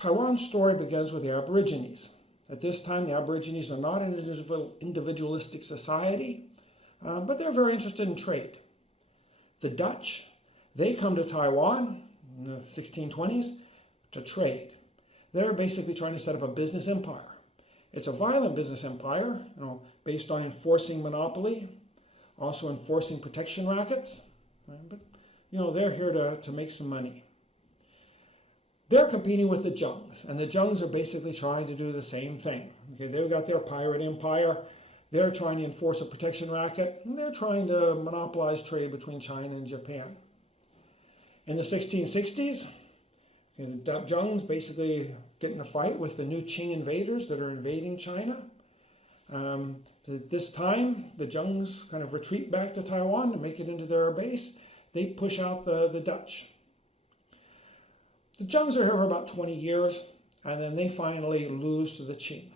Taiwan's story begins with the Aborigines. At this time, the Aborigines are not an individualistic society, but they're very interested in trade. The Dutch, they come to Taiwan in the 1620s to trade. They're basically trying to set up a business empire. It's a violent business empire, based on enforcing monopoly, also enforcing protection rackets. But, they're here to make some money. They're competing with the Zhengs, and the Zhengs are basically trying to do the same thing. Okay, they've got their pirate empire. They're trying to enforce a protection racket, and they're trying to monopolize trade between China and Japan. In the 1660s, the Zhengs basically get in a fight with the new Qing invaders that are invading China. This time, the Zhengs kind of retreat back to Taiwan to make it into their base. They push out the Dutch. The Zhengs are here for about 20 years, and then they finally lose to the Qing.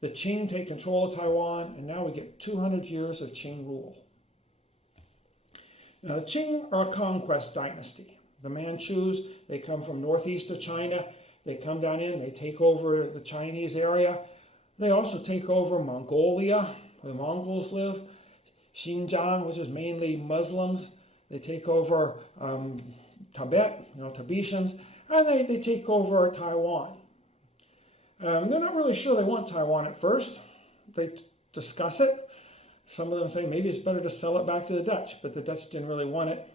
The Qing take control of Taiwan, and now we get 200 years of Qing rule. Now, the Qing are a conquest dynasty. The Manchus, they come from northeast of China. They come down in, they take over the Chinese area. They also take over Mongolia, where the Mongols live. Xinjiang, which is mainly Muslims. They take over Tibet, Tibetans, and they take over Taiwan. They're not really sure they want Taiwan at first. They discuss it. Some of them say maybe it's better to sell it back to the Dutch, but the Dutch didn't really want it.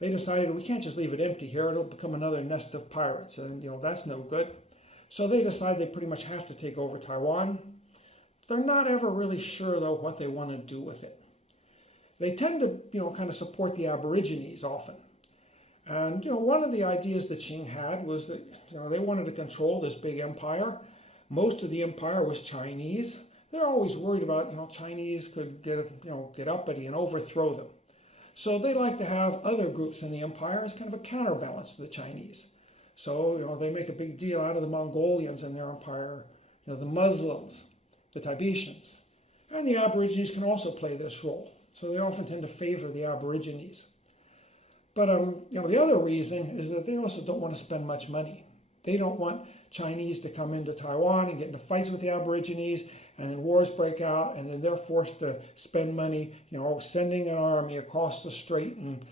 They decided we can't just leave it empty here. It'll become another nest of pirates, and that's no good. So they decide they pretty much have to take over Taiwan. They're not ever really sure, though, what they want to do with it. They tend to, kind of support the Aborigines often. And, one of the ideas the Qing had was that, they wanted to control this big empire. Most of the empire was Chinese. They're always worried about, Chinese could get uppity and overthrow them. So they like to have other groups in the empire as kind of a counterbalance to the Chinese. So, they make a big deal out of the Mongolians in their empire, the Muslims, the Tibetans. And the Aborigines can also play this role. So they often tend to favor the Aborigines. But, the other reason is that they also don't want to spend much money. They don't want Chinese to come into Taiwan and get into fights with the Aborigines, and then wars break out, and then they're forced to spend money, sending an army across the strait and,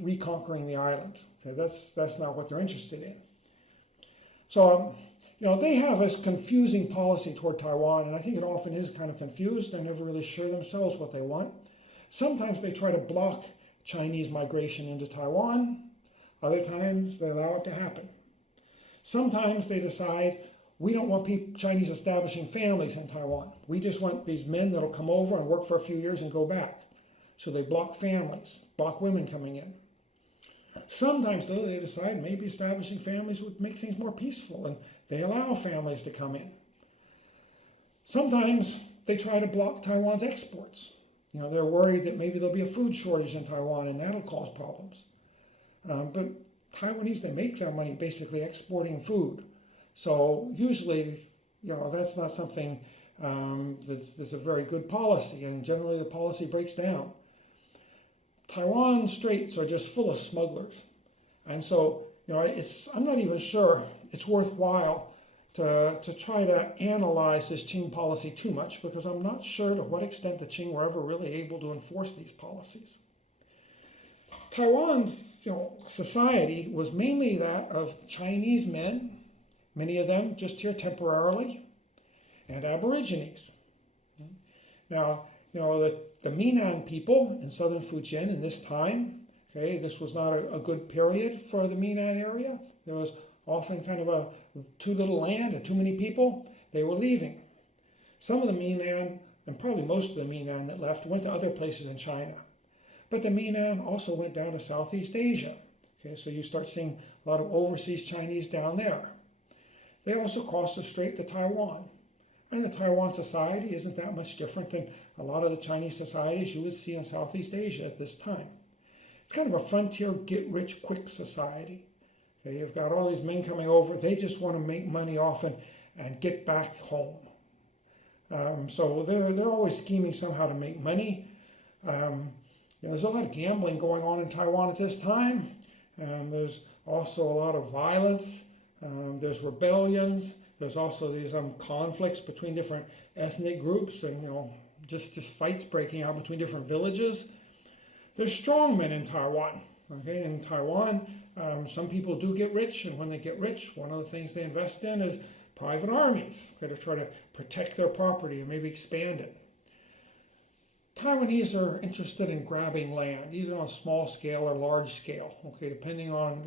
reconquering the island. Okay, that's not what they're interested in. So, they have this confusing policy toward Taiwan, and I think it often is kind of confused. They're never really sure themselves what they want. Sometimes they try to block Chinese migration into Taiwan. Other times they allow it to happen. Sometimes they decide, we don't want Chinese establishing families in Taiwan. We just want these men that'll come over and work for a few years and go back. So they block families, block women coming in. Sometimes, though, they decide maybe establishing families would make things more peaceful, and they allow families to come in. Sometimes they try to block Taiwan's exports. They're worried that maybe there'll be a food shortage in Taiwan, and that'll cause problems. But Taiwanese, they make their money basically exporting food. So usually, that's not something that's a very good policy, and generally the policy breaks down. Taiwan straits are just full of smugglers. And so, I'm not even sure it's worthwhile to try to analyze this Qing policy too much, because I'm not sure to what extent the Qing were ever really able to enforce these policies. Taiwan's society was mainly that of Chinese men, many of them just here temporarily, and Aborigines. Now, the Minnan people in southern Fujian in this time, this was not a good period for the Minnan area. There was often kind of too little land and too many people. They were leaving. Some of the Minnan, and probably most of the Minnan that left, went to other places in China. But the Minnan also went down to Southeast Asia. So you start seeing a lot of overseas Chinese down there. They also crossed the strait to Taiwan. And the Taiwan society isn't that much different than a lot of the Chinese societies you would see in Southeast Asia at this time. It's kind of a frontier, get-rich-quick society. You've got all these men coming over. They just want to make money often and get back home. So they're always scheming somehow to make money. There's a lot of gambling going on in Taiwan at this time. There's also a lot of violence. There's rebellions. There's also these conflicts between different ethnic groups, and just fights breaking out between different villages. There's strongmen in Taiwan. Okay, in Taiwan, some people do get rich, and when they get rich, one of the things they invest in is private armies, okay, to try to protect their property and maybe expand it. Taiwanese are interested in grabbing land, either on a small scale or large scale, okay, depending on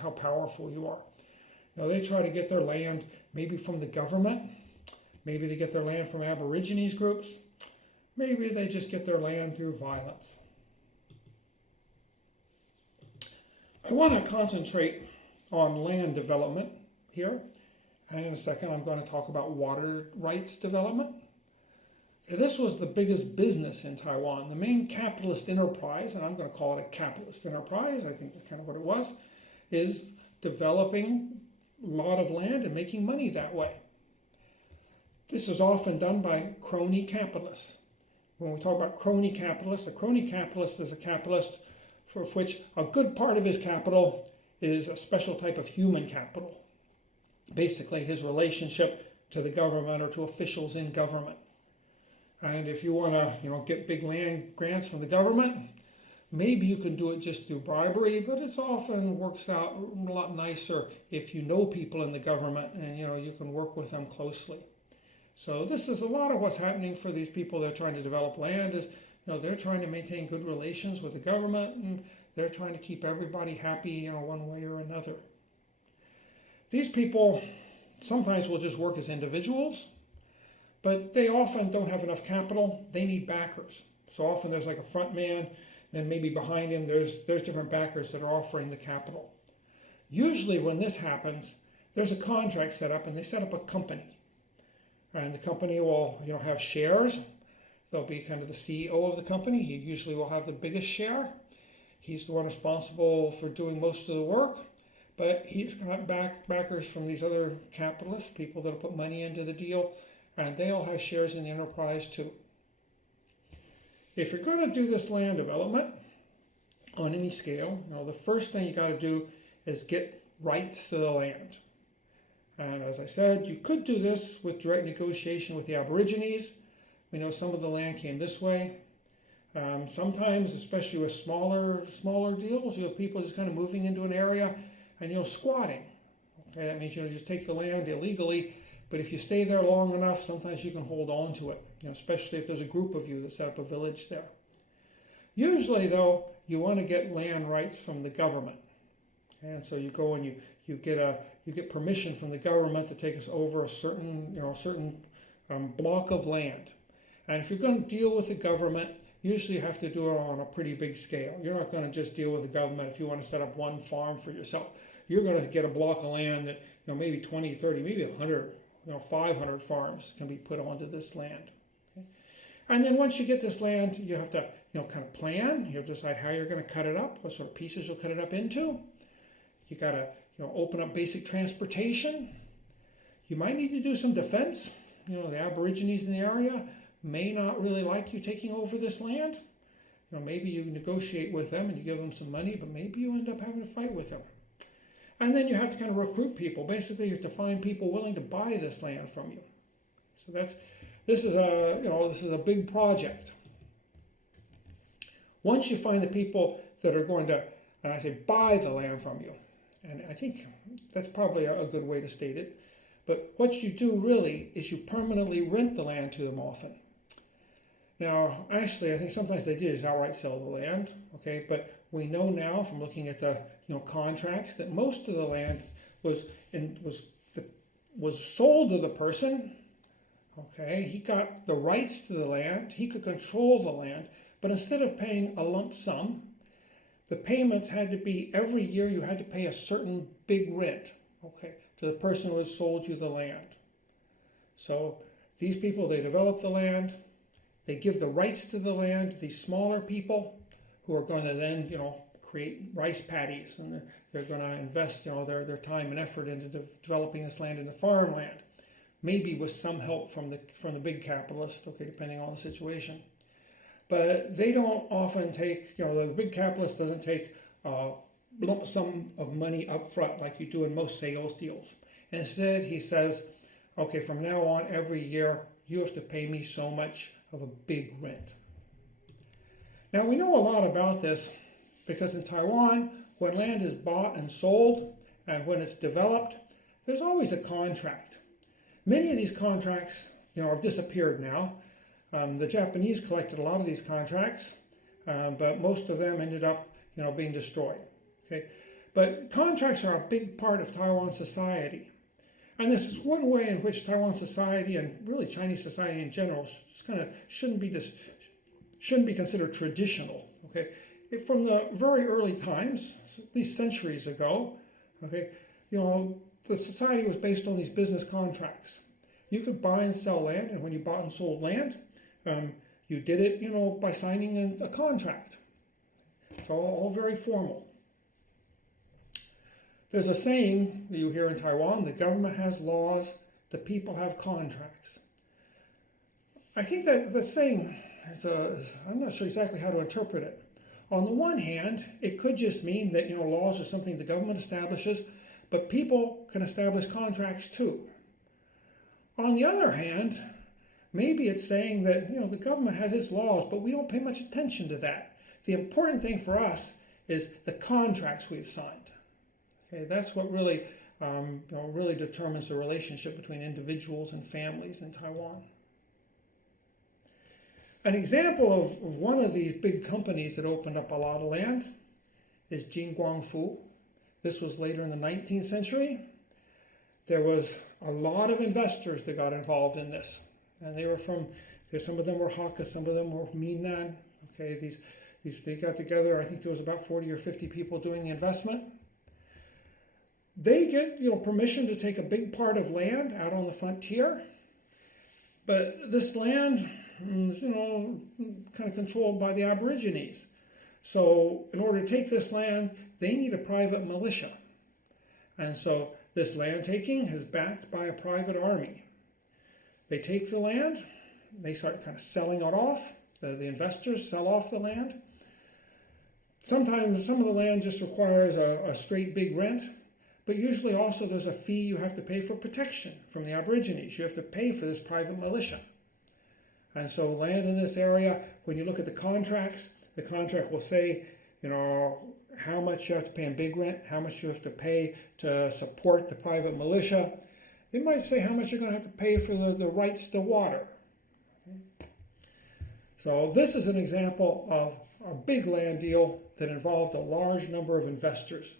how powerful you are. They try to get their land maybe from the government, maybe they get their land from Aborigines groups, maybe they just get their land through violence. I want to concentrate on land development here, and in a second I'm going to talk about water rights development. This was the biggest business in Taiwan. The main capitalist enterprise, and I'm going to call it a capitalist enterprise, I think that's kind of what it was, is developing a lot of land and making money that way. This is often done by crony capitalists. When we talk about crony capitalists, a crony capitalist is a capitalist for which a good part of his capital is a special type of human capital. Basically, his relationship to the government or to officials in government. And if you want to, get big land grants from the government, maybe you can do it just through bribery, but it often works out a lot nicer if you know people in the government and, you can work with them closely. So this is a lot of what's happening for these people that are trying to develop land is, they're trying to maintain good relations with the government, and they're trying to keep everybody happy, one way or another. These people sometimes will just work as individuals, but they often don't have enough capital. They need backers. So often there's like a front man, then maybe behind him there's different backers that are offering the capital. Usually when this happens, there's a contract set up, and they set up a company. And the company will have shares. They'll be kind of the CEO of the company. He usually will have the biggest share. He's the one responsible for doing most of the work. But he's got backers from these other capitalists, people that'll put money into the deal, and they all have shares in the enterprise too. If you're going to do this land development on any scale, the first thing you got to do is get rights to the land. And as I said, you could do this with direct negotiation with the Aborigines. We know some of the land came this way. Sometimes, especially with smaller deals, you have people just kind of moving into an area and squatting. Okay, that means just take the land illegally, but if you stay there long enough, sometimes you can hold on to it. Especially if there's a group of you that set up a village there. Usually, though, you want to get land rights from the government, and so you go and you get permission from the government to take us over a certain block of land. And if you're going to deal with the government, usually you have to do it on a pretty big scale. You're not going to just deal with the government if you want to set up one farm for yourself. You're going to get a block of land that maybe 20, 30, maybe 100, 500 farms can be put onto this land. Okay? And then once you get this land, you have to kind of plan. You decide how you're going to cut it up, what sort of pieces you'll cut it up into. You got to open up basic transportation. You might need to do some defense. The Aborigines in the area may not really like you taking over this land. Maybe you negotiate with them and you give them some money, but maybe you end up having to fight with them. And then you have to kind of recruit people. Basically, you have to find people willing to buy this land from you. So this is a big project. Once you find the people that are going to, and I say buy the land from you, and I think that's probably a good way to state it. But what you do really is you permanently rent the land to them often. Now, actually, I think sometimes they did is outright sell the land, okay? But we know now from looking at the contracts that most of the land was sold to the person, okay? He got the rights to the land, he could control the land, but instead of paying a lump sum, the payments had to be every year you had to pay a certain big rent, okay, to the person who has sold you the land. So these people, they develop the land, they give the rights to the land to these smaller people who are going to then, create rice paddies, and they're going to invest, their time and effort into developing this land into farmland, maybe with some help from the big capitalist, okay, depending on the situation. But they don't often take, the big capitalist doesn't take lump sum of money up front like you do in most sales deals. Instead, he says, okay, from now on, every year, you have to pay me so much of a big rent. Now, we know a lot about this because in Taiwan, when land is bought and sold and when it's developed, there's always a contract. Many of these contracts, have disappeared now. The Japanese collected a lot of these contracts, but most of them ended up, being destroyed. Okay, but contracts are a big part of Taiwan society, and this is one way in which Taiwan society and really Chinese society in general shouldn't be considered traditional. Okay, from the very early times, at least centuries ago, okay, the society was based on these business contracts. You could buy and sell land, and when you bought and sold land, you did it, by signing a contract. It's all very formal. There's a saying that you hear in Taiwan: the government has laws, the people have contracts. I think that the saying I'm not sure exactly how to interpret it. On the one hand, it could just mean that laws are something the government establishes, but people can establish contracts too. On the other hand, maybe it's saying that the government has its laws, but we don't pay much attention to that. The important thing for us is the contracts we've signed. Okay, that's what really determines the relationship between individuals and families in Taiwan. An example of one of these big companies that opened up a lot of land is Qing. This was later in the 19th century. There was a lot of investors that got involved in this. And some of them were Hakka, some of them were Minnan. Okay, they got together. I think there was about 40 or 50 people doing the investment. They get permission to take a big part of land out on the frontier, but this land is kind of controlled by the Aborigines. So in order to take this land, they need a private militia, and so this land taking is backed by a private army. They take the land, they start kind of selling it off. The investors sell off the land. Sometimes some of the land just requires a straight big rent, but usually also there's a fee you have to pay for protection from the Aborigines. You have to pay for this private militia. And so land in this area, when you look at the contract will say, how much you have to pay in big rent, how much you have to pay to support the private militia. It might say how much you're going to have to pay for the rights to water. So this is an example of a big land deal that involved a large number of investors.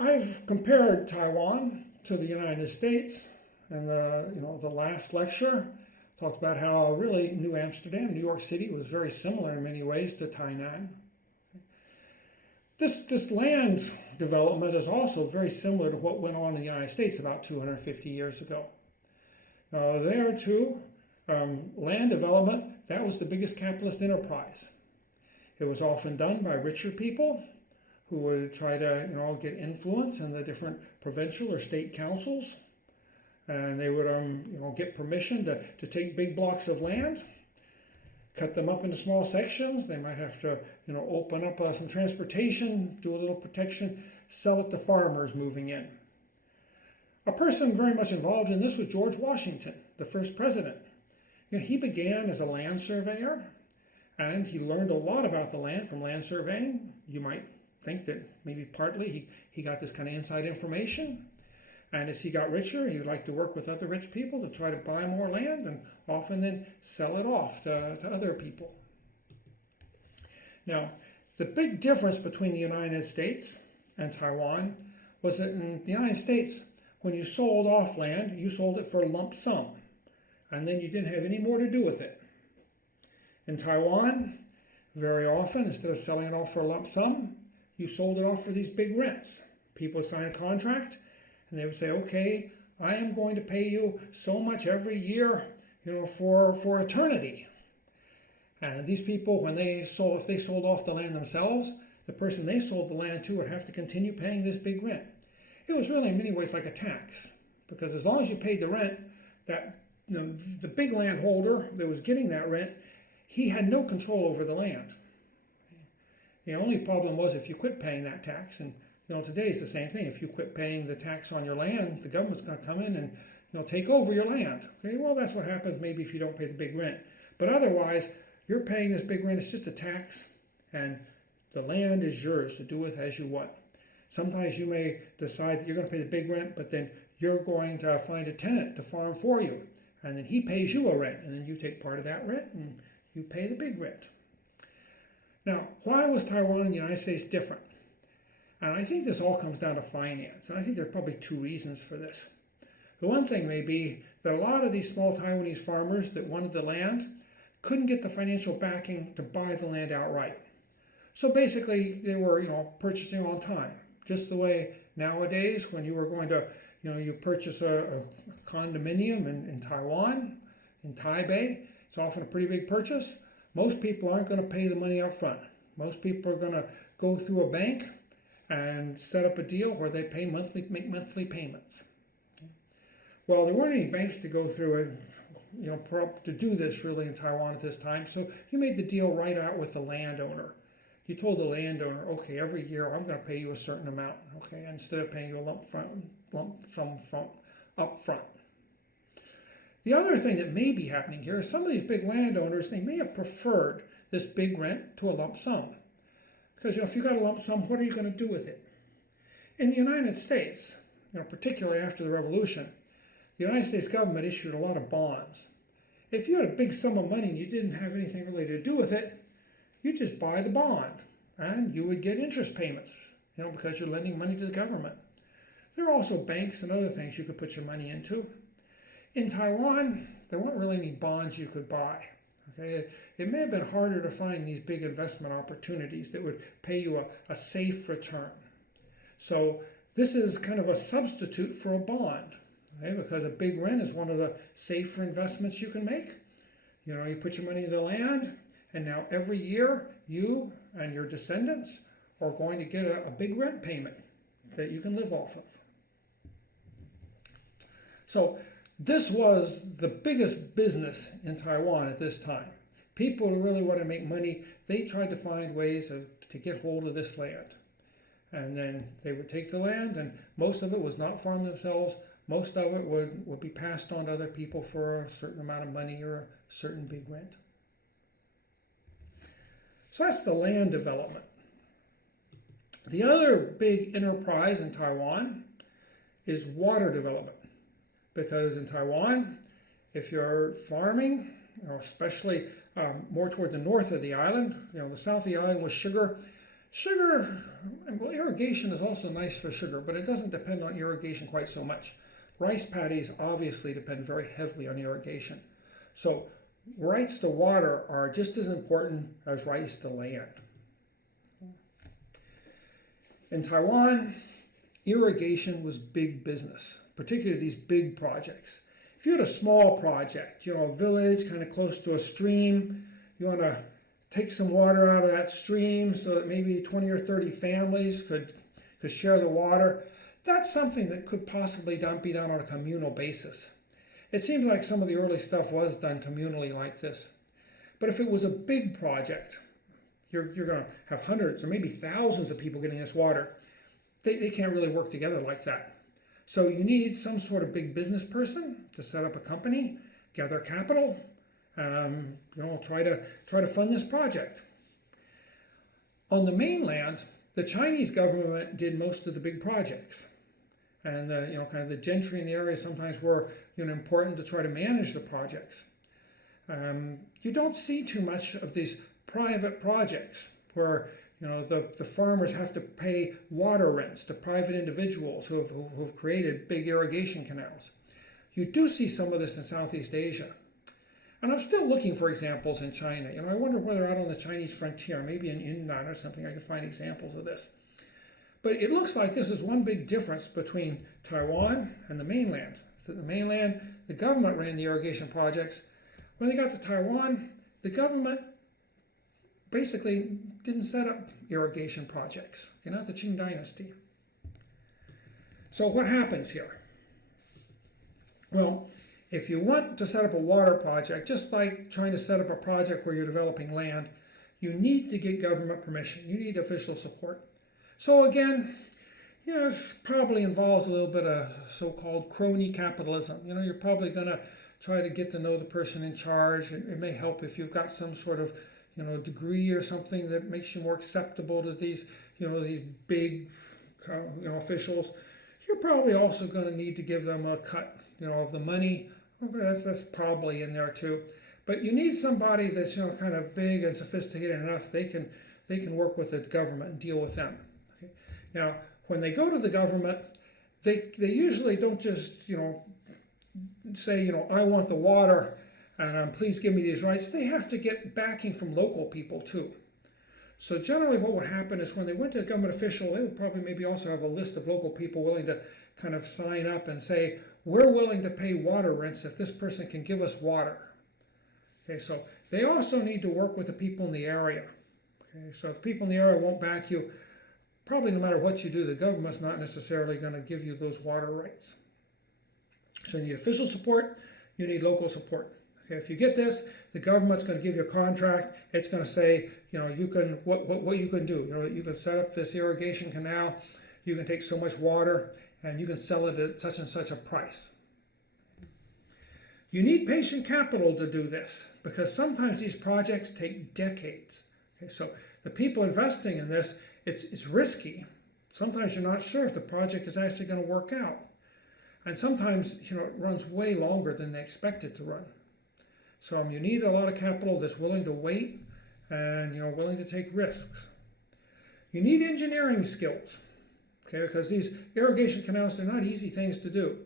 I've compared Taiwan to the United States, and the last lecture talked about how really New Amsterdam, New York City, was very similar in many ways to Tainan. This land development is also very similar to what went on in the United States about 250 years ago. There too, land development, that was the biggest capitalist enterprise. It was often done by richer people who would try to get influence in the different provincial or state councils. And they would get permission to take big blocks of land, cut them up into small sections. They might have to open up some transportation, do a little protection, sell it to farmers moving in. A person very much involved in this was George Washington, the first president. He began as a land surveyor, and he learned a lot about the land from land surveying. You might think that maybe partly he got this kind of inside information. And as he got richer, he would like to work with other rich people to try to buy more land and often then sell it off to other people. Now, the big difference between the United States and Taiwan was that in the United States, when you sold off land, you sold it for a lump sum, and then you didn't have any more to do with it. In Taiwan, very often, instead of selling it off for a lump sum, you sold it off for these big rents. People sign a contract, and they would say, okay, I am going to pay you so much every year, for eternity. And these people, if they sold off the land themselves, the person they sold the land to would have to continue paying this big rent. It was really in many ways like a tax, because as long as you paid the rent, that the big landholder that was getting that rent, he had no control over the land. The only problem was if you quit paying that tax, and today it's the same thing. If you quit paying the tax on your land, the government's going to come in and take over your land. Okay, well that's what happens maybe if you don't pay the big rent. But otherwise, you're paying this big rent. It's just a tax, and the land is yours to do with as you want. Sometimes you may decide that you're going to pay the big rent, but then you're going to find a tenant to farm for you, and then he pays you a rent, and then you take part of that rent and you pay the big rent. Now, why was Taiwan and the United States different? And I think this all comes down to finance, and I think there are probably two reasons for this. The one thing may be that a lot of these small Taiwanese farmers that wanted the land couldn't get the financial backing to buy the land outright. So basically, they were, purchasing on time. Just the way nowadays, when you were going to, you purchase a condominium in Taiwan, in Taipei, it's often a pretty big purchase. Most people aren't going to pay the money up front. Most people are going to go through a bank and set up a deal where they make monthly payments. Well, there weren't any banks to go through to do this really in Taiwan at this time, so you made the deal right out with the landowner. You told the landowner, okay, every year I'm going to pay you a certain amount, okay, instead of paying you a lump sum up front. The other thing that may be happening here is some of these big landowners, they may have preferred this big rent to a lump sum. Because if you got a lump sum, what are you going to do with it? In the United States, particularly after the Revolution, the United States government issued a lot of bonds. If you had a big sum of money and you didn't have anything really to do with it, you just buy the bond and you would get interest payments, because you're lending money to the government. There are also banks and other things you could put your money into. In Taiwan, there weren't really any bonds you could buy. Okay? It may have been harder to find these big investment opportunities that would pay you a safe return. So this is kind of a substitute for a bond, okay? Because a big rent is one of the safer investments you can make. You put your money in the land, and now every year you and your descendants are going to get a big rent payment that you can live off of. So this was the biggest business in Taiwan at this time. People who really wanted to make money, they tried to find ways to get hold of this land. And then they would take the land, and most of it was not farmed themselves. Most of it would be passed on to other people for a certain amount of money or a certain big rent. So that's the land development. The other big enterprise in Taiwan is water development. Because in Taiwan, if you're farming, especially more toward the north of the island, the south of the island was sugar. Well, irrigation is also nice for sugar, but it doesn't depend on irrigation quite so much. Rice paddies obviously depend very heavily on irrigation. So rights to water are just as important as rights to land. In Taiwan, irrigation was big business, particularly these big projects. If you had a small project, a village kind of close to a stream, you want to take some water out of that stream so that maybe 20 or 30 families could share the water, that's something that could possibly be done on a communal basis. It seems like some of the early stuff was done communally like this. But if it was a big project, you're going to have hundreds or maybe thousands of people getting this water. They can't really work together like that. So you need some sort of big business person to set up a company, gather capital, try to fund this project. On the mainland, the Chinese government did most of the big projects. And kind of the gentry in the area sometimes were important to try to manage the projects. You don't see too much of these private projects where the farmers have to pay water rents to private individuals who've created big irrigation canals. You do see some of this in Southeast Asia. And I'm still looking for examples in China. I wonder whether out on the Chinese frontier, maybe in Yunnan or something, I could find examples of this. But it looks like this is one big difference between Taiwan and the mainland. So the mainland, the government ran the irrigation projects. When they got to Taiwan, the government basically didn't set up irrigation projects, not the Qing dynasty. So what happens here? Well, If you want to set up a water project, just like trying to set up a project where you're developing land, you need to get government permission. You need official support. So again, this probably involves a little bit of so-called crony capitalism. You're probably going to try to get to know the person in charge. It may help if you've got some sort of degree or something that makes you more acceptable to these big officials. You're probably also going to need to give them a cut of the money. Okay, that's probably in there too. But you need somebody that's kind of big and sophisticated enough they can work with the government and deal with them. Okay? Now, when they go to the government, they usually don't just say I want the water and please give me these rights. They have to get backing from local people too. So generally what would happen is when they went to a government official, they would probably maybe also have a list of local people willing to kind of sign up and say, we're willing to pay water rents if this person can give us water. Okay, so they also need to work with the people in the area. Okay, so if the people in the area won't back you, probably no matter what you do, the government's not necessarily going to give you those water rights. So you need official support, you need local support. Okay, if you get this, the government's going to give you a contract. It's going to say, you can what you can do. You can set up this irrigation canal. You can take so much water, and you can sell it at such and such a price. You need patient capital to do this because sometimes these projects take decades. Okay, so the people investing in this, it's risky. Sometimes you're not sure if the project is actually going to work out, and sometimes it runs way longer than they expect it to run. So you need a lot of capital that's willing to wait and willing to take risks. You need engineering skills, okay, because these irrigation canals, they're not easy things to do.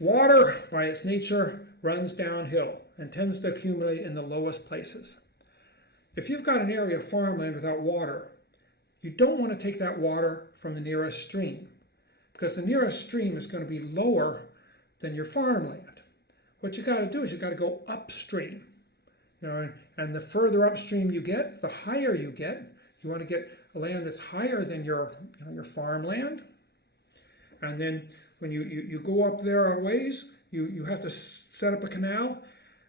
Water by its nature runs downhill and tends to accumulate in the lowest places. If you've got an area of farmland without water, you don't want to take that water from the nearest stream because the nearest stream is going to be lower than your farmland. What you got to do is you got to go upstream, and the further upstream you get, the higher you get. You want to get a land that's higher than your farmland, and then when you go up there a ways, you have to set up a canal,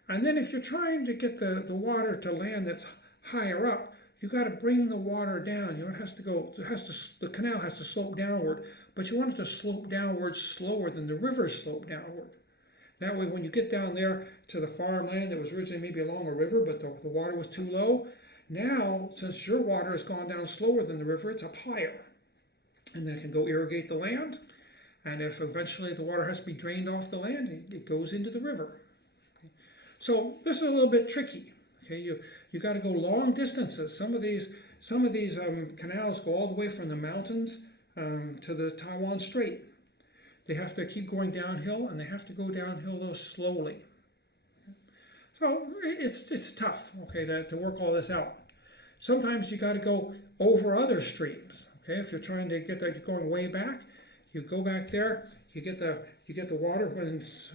and then if you're trying to get the water to land that's higher up, you got to bring the water down. The canal has to slope downward, but you want it to slope downward slower than the river slope downward. That way, when you get down there to the farmland that was originally maybe along a river, but the water was too low, now, since your water has gone down slower than the river, it's up higher. And then it can go irrigate the land, and if eventually the water has to be drained off the land, it goes into the river. Okay. So this is a little bit tricky. Okay, you got to go long distances. Some of these canals go all the way from the mountains to the Taiwan Strait. They have to keep going downhill, and they have to go downhill though slowly. So it's tough, okay, to work all this out. Sometimes you got to go over other streams. Okay, if you're trying to get that, you're going way back, you go back there, you get the water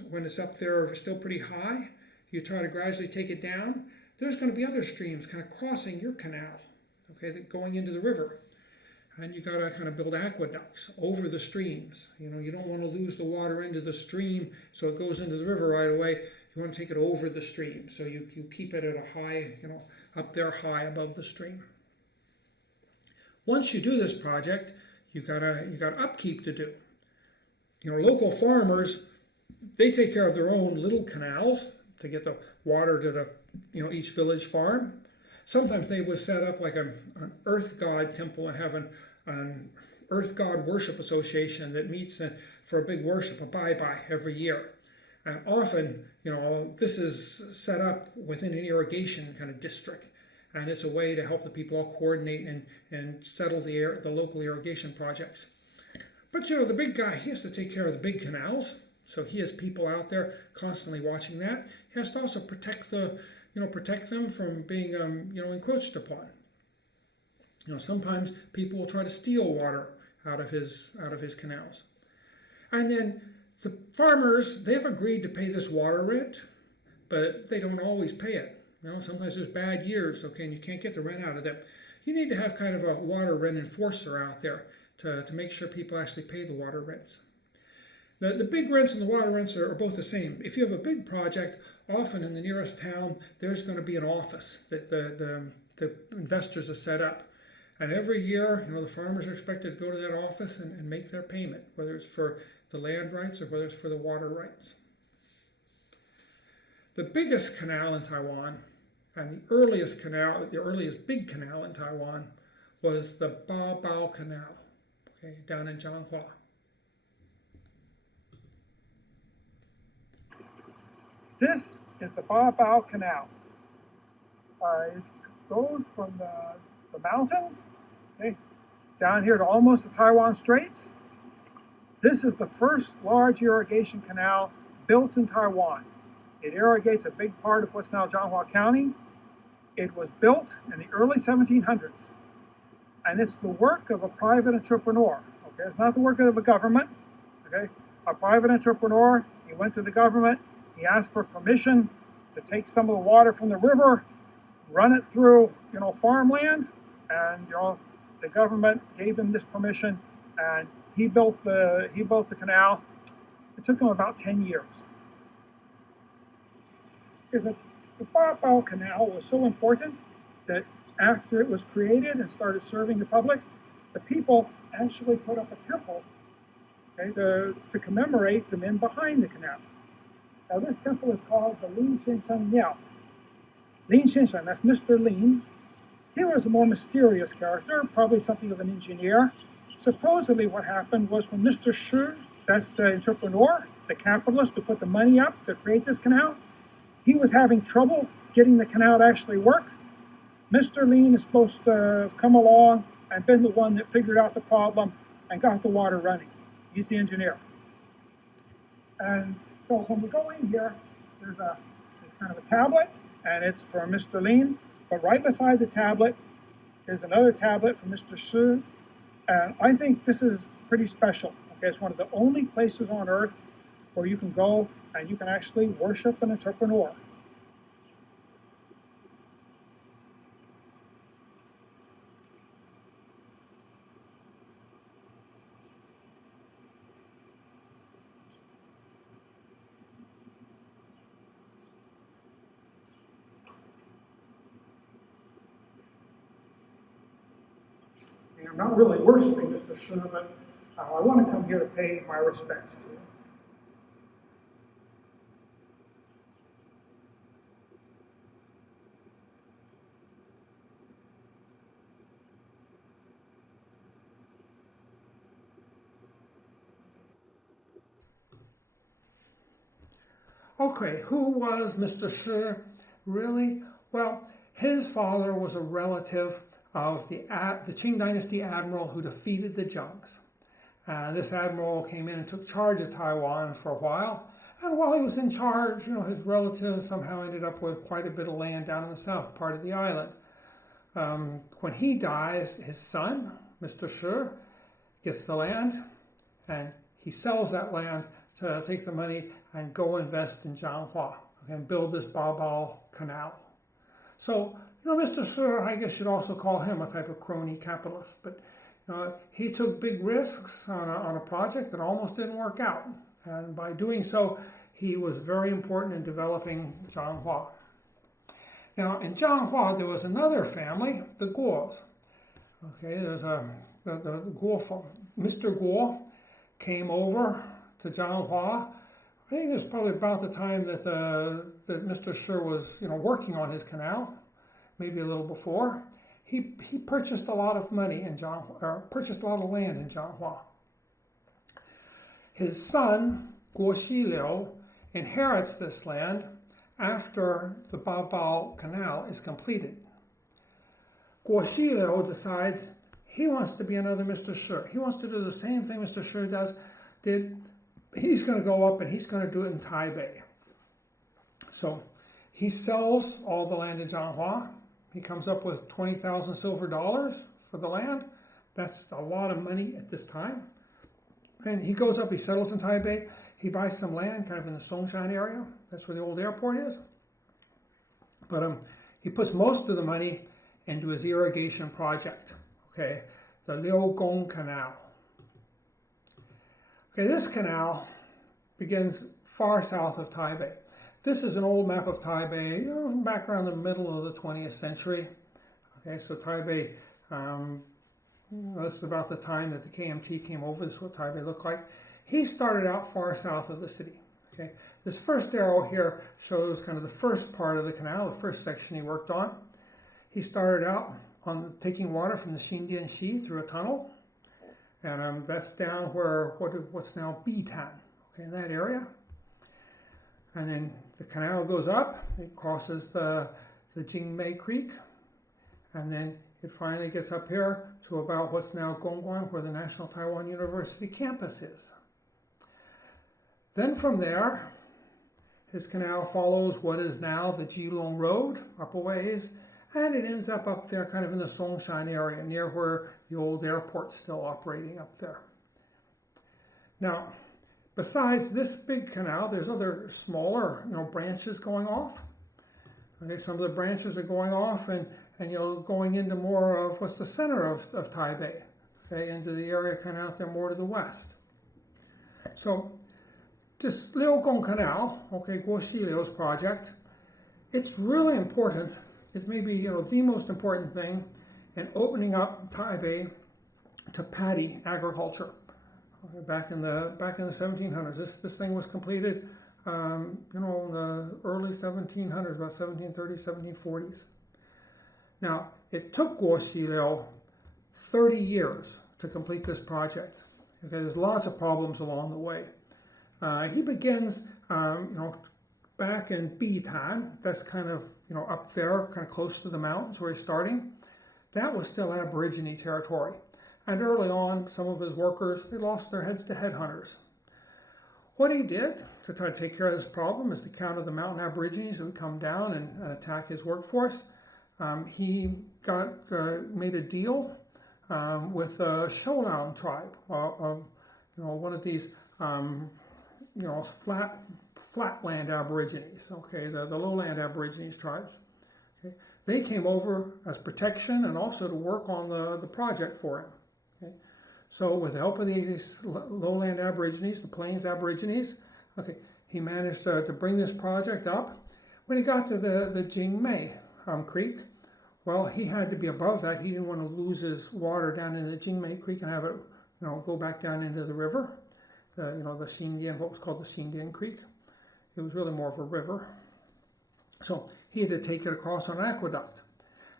when it's up there still pretty high. You try to gradually take it down. There's going to be other streams kind of crossing your canal, okay, going into the river. And you got to kind of build aqueducts over the streams. You don't want to lose the water into the stream so it goes into the river right away. You want to take it over the stream. So you keep it at a high, up there high above the stream. Once you do this project, you got upkeep to do. Local farmers, they take care of their own little canals to get the water to the, each village farm. Sometimes they would set up like an earth god temple and have an earth god worship association that meets for a big worship, a bye-bye every year. And often, this is set up within an irrigation kind of district. And it's a way to help the people all coordinate and settle the local irrigation projects. But, the big guy, he has to take care of the big canals. So he has people out there constantly watching that. He has to also protect them from being, encroached upon. Sometimes people will try to steal water out of his canals. And then the farmers, they've agreed to pay this water rent, but they don't always pay it. Sometimes there's bad years, okay, and you can't get the rent out of them. You need to have kind of a water rent enforcer out there to make sure people actually pay the water rents. The big rents and the water rents are both the same. If you have a big project, often in the nearest town, there's going to be an office that the investors have set up. And every year, the farmers are expected to go to that office and make their payment, whether it's for the land rights or whether it's for the water rights. The biggest canal in Taiwan, and the earliest big canal in Taiwan, was the Bao Canal, down in Zhanghua. This is the Bao Canal. It goes from the mountains, down here to almost the Taiwan Straits. This is the first large irrigation canal built in Taiwan. It irrigates a big part of what's now Zhanghua County. It was built in the early 1700s, and it's the work of a private entrepreneur. It's not the work of a government. A private entrepreneur. He went to the government. He asked for permission to take some of the water from the river, run it through, farmland, and the government gave him this permission, and he built the canal. It took him about 10 years. The Bao Canal was so important that after it was created and started serving the public, the people actually put up a temple to commemorate the men behind the canal. Now this temple is called the Lin Xinshen Miao. Lin Xinshen, that's Mr. Lin. He was a more mysterious character, probably something of an engineer. Supposedly what happened was when Mr. Shi, that's the entrepreneur, the capitalist who put the money up to create this canal, he was having trouble getting the canal to actually work. Mr. Lin is supposed to come along and been the one that figured out the problem and got the water running. He's the engineer. And so when we go in here, there's kind of a tablet, and it's for Mr. Lin. But right beside the tablet is another tablet for Mr. Shi. And I think this is pretty special. It's one of the only places on earth where you can go and you can actually worship an entrepreneur. I'm not really worshiping Mr. Shi, but I want to come here to pay my respects to him. Okay, who was Mr. Shi really? Well, his father was a relative of the Qing dynasty admiral who defeated the Zhengs. This admiral came in and took charge of Taiwan for a while. And while he was in charge, his relative somehow ended up with quite a bit of land down in the south part of the island. When he dies, his son, Mr. Shi, gets the land, and he sells that land to take the money and go invest in Zhanghua and build this Bao Canal. So, Mr. Shi, I guess you'd also call him a type of crony capitalist, but he took big risks on a project that almost didn't work out. And by doing so, he was very important in developing Zhanghua. Now, in Zhanghua, there was another family, the Guos. There's the Guo. Mr. Guo came over to Zhanghua. I think it was probably about the time that Mr. Shi was, working on his canal, maybe a little before. He purchased a lot of money in Zhanghua, or purchased a lot of land in Zhanghua. His son, Guo Xiliu, inherits this land after the Bao Canal is completed. Guo Xiliu decides he wants to be another Mr. Shi. He wants to do the same thing Mr. Shi did. He's going to go up and he's going to do it in Taipei. So he sells all the land in Zhanghua. He comes up with 20,000 silver dollars for the land. That's a lot of money at this time. And he goes up, he settles in Taipei. He buys some land kind of in the Songshan area. That's where the old airport is. But he puts most of the money into his irrigation project, the Liugong Canal. This canal begins far south of Taipei. This is an old map of Taipei, from back around the middle of the 20th century. Okay, so Taipei, this is about the time that the KMT came over. This is what Taipei looked like. He started out far south of the city. Okay, this first arrow here shows kind of the first part of the canal, the first section he worked on. He started out on taking water from the Xindian Xi through a tunnel, and that's down where what's now Bitan, okay, in that area. And then the canal goes up, it crosses the Jingmei Creek, and then it finally gets up here to about what's now Gongguan, where the National Taiwan University campus is. Then from there, his canal follows what is now the Jilong Road up a ways, and it ends up there kind of in the Songshan area, near where the old airport's still operating up there. Now, besides this big canal, there's other smaller, branches going off. Okay, some of the branches are going off and going into more of what's the center of Taipei, okay, into the area kind of out there more to the west. So this Liugong Canal, okay, Guo Xiliu's project, it's really important. It's maybe the most important thing in opening up Taipei to paddy agriculture. Okay, back in the 1700s, this thing was completed, in the early 1700s, about 1730s, 1740s. Now, it took Guo Xiliu 30 years to complete this project. Okay, there's lots of problems along the way. He begins, back in Bitan. That's kind of, up there, kind of close to the mountains where he's starting. That was still Aborigine territory. And early on, some of his workers, they lost their heads to headhunters. What he did to try to take care of this problem is to counter the mountain Aborigines that would come down and attack his workforce. He made a deal with the Sholan tribe, one of these flatland Aborigines, okay, the lowland Aborigines tribes. Okay. They came over as protection and also to work on the project for him. Okay. So with the help of these lowland Aborigines, the plains Aborigines, okay, he managed to bring this project up. When he got to the Jingmei Creek, well, he had to be above that. He didn't want to lose his water down in the Jingmei Creek and have it, go back down into the river. The Xindian, what was called the Xindian Creek. It was really more of a river. So he had to take it across on an aqueduct.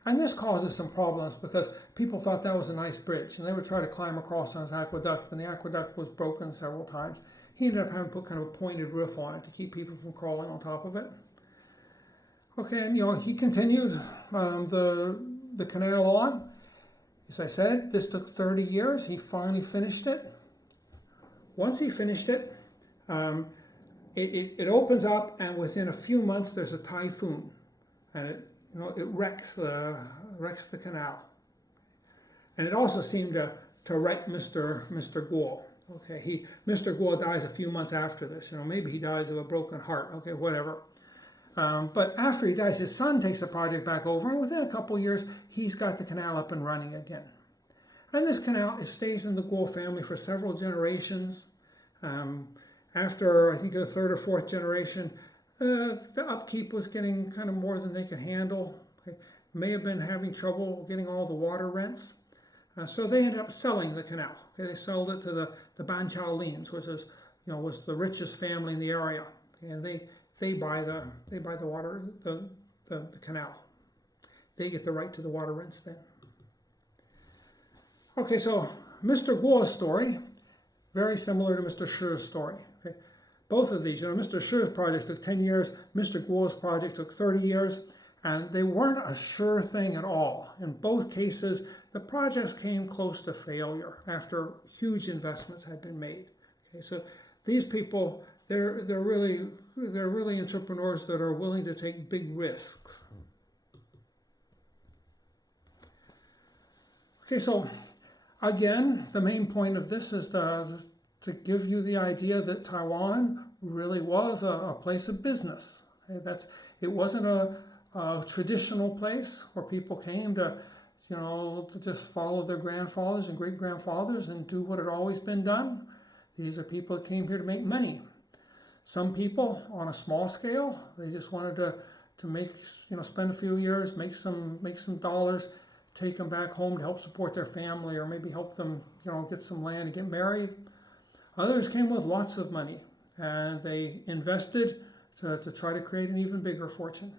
And this causes some problems because people thought that was a nice bridge, and they would try to climb across on his aqueduct, and the aqueduct was broken several times. He ended up having to put kind of a pointed roof on it to keep people from crawling on top of it. Okay, and he continued the canal on. As I said, this took 30 years. He finally finished it. Once he finished it, it opens up, and within a few months there's a typhoon, and it wrecks the canal. And it also seemed to wreck Mr. Guo. Okay, Mr. Guo dies a few months after this. Maybe he dies of a broken heart. Okay, whatever. But after he dies, his son takes the project back over, and within a couple of years, he's got the canal up and running again. And this canal, it stays in the Guo family for several generations. After, I think, the third or fourth generation, the upkeep was getting kind of more than they could handle. Okay. May have been having trouble getting all the water rents. So they ended up selling the canal. Okay. They sold it to the Banqiao Lins, which is, was the richest family in the area. Okay. And they buy the water, the canal. They get the right to the water rents then. Okay, so Mr. Guo's story, very similar to Mr. Shi's story. Okay? Both of these, Mr. Shi's project took 10 years, Mr. Guo's project took 30 years, and they weren't a sure thing at all. In both cases, the projects came close to failure after huge investments had been made. Okay, so these people, they're really entrepreneurs that are willing to take big risks. Okay, so again, the main point of this is to give you the idea that Taiwan really was a place of business. Okay, it wasn't a traditional place where people came to just follow their grandfathers and great-grandfathers and do what had always been done. These are people that came here to make money. Some people on a small scale, they just wanted to make, spend a few years, make some dollars, take them back home to help support their family, or maybe help them, get some land and get married. Others came with lots of money, and they invested to try to create an even bigger fortune.